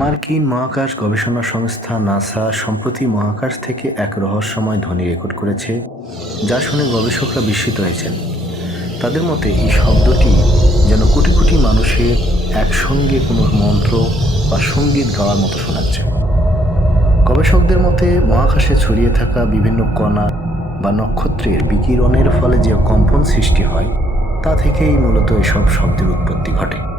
মার্কিন মহাকাশ গবেষণা সংস্থা নাসা সম্প্রতি মহাকাশ থেকে এক রহস্যময় ধ্বনি রেকর্ড করেছে, যা শুনে গবেষকরা বিস্মিত হয়েছেন। তাদের মতে, এই শব্দটি যেন কোটি কোটি মানুষের একসঙ্গে কোনো মন্ত্র বা সংগীত গাওয়ার মতো শোনাচ্ছে। গবেষকদের মতে, মহাকাশে ছড়িয়ে থাকা বিভিন্ন কণা বা নক্ষত্রের বিকিরণের ফলে যে কম্পন সৃষ্টি হয়, তা থেকেই মূলত এসব শব্দের উৎপত্তি ঘটে।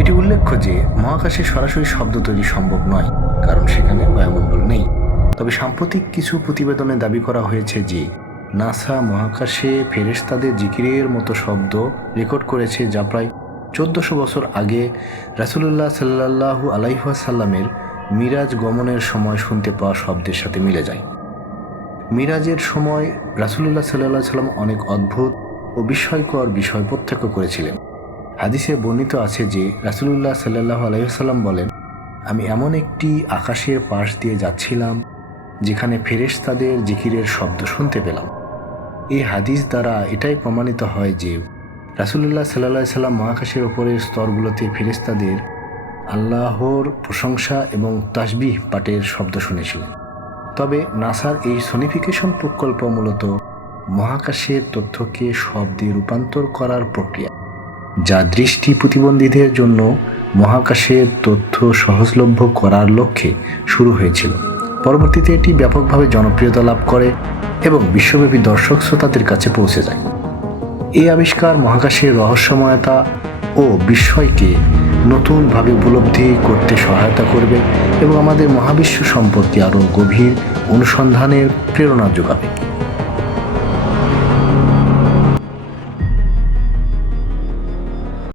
এটি উল্লেখ্য যে মহাকাশে সরাসরি শব্দ তৈরি সম্ভব নয়, কারণ সেখানে বায়ুমণ্ডল নেই। তবে সাম্প্রতিক কিছু প্রতিবেদনে দাবি করা হয়েছে যে, নাসা মহাকাশে ফেরেশতাদের জিকিরের মতো শব্দ রেকর্ড করেছে যা প্রায় চোদ্দশো বছর আগে রাসুলুল্লাহ সাল্লাহু আলাইহাসাল্লামের মিরাজ গমনের সময় শুনতে পাওয়া শব্দের সাথে মিলে যায়। মিরাজের সময় রাসুলুল্লাহ সাল্লাহ সাল্লাম অনেক অদ্ভুত ও বিস্ময়কর বিষয় প্রত্যক্ষ করেছিলেন। হাদিসে বর্ণিত আছে যে রাসুলুল্লাহ সাল্লাহ আলাইসাল্লাম বলেন, আমি এমন একটি আকাশের পাশ দিয়ে যাচ্ছিলাম, যেখানে ফেরেশতাদের জিকিরের শব্দ শুনতে পেলাম। এই হাদিস দ্বারা এটাই প্রমাণিত হয় যে রাসুলুল্লাহ সাল্লাহ সাল্লাম মহাকাশের ওপরের স্তরগুলোতে ফেরেশতাদের আল্লাহর প্রশংসা এবং তাসবিহ পাঠের শব্দ শুনেছিলেন। তবে নাসার এই সোনিফিকেশন প্রকল্প মূলত মহাকাশের তথ্যকে শব্দে রূপান্তর করার প্রক্রিয়া। যা দৃষ্টি প্রতিবন্ধীদের জন্য মহাকাশের তথ্য সহজলভ্য করার লক্ষ্যে শুরু হয়েছিল। পরবর্তীতে এটি ব্যাপকভাবে জনপ্রিয়তা লাভ করে এবং বিশ্বব্যাপী দর্শক শ্রোতাদের কাছে পৌঁছে যায়। এই আবিষ্কার মহাকাশের রহস্যময়তা ও বিস্ময়কে নতুনভাবে উপলব্ধি করতে সহায়তা করবে এবং আমাদের মহাবিশ্ব সম্পর্কে আরও গভীর অনুসন্ধানের প্রেরণা যোগাবে।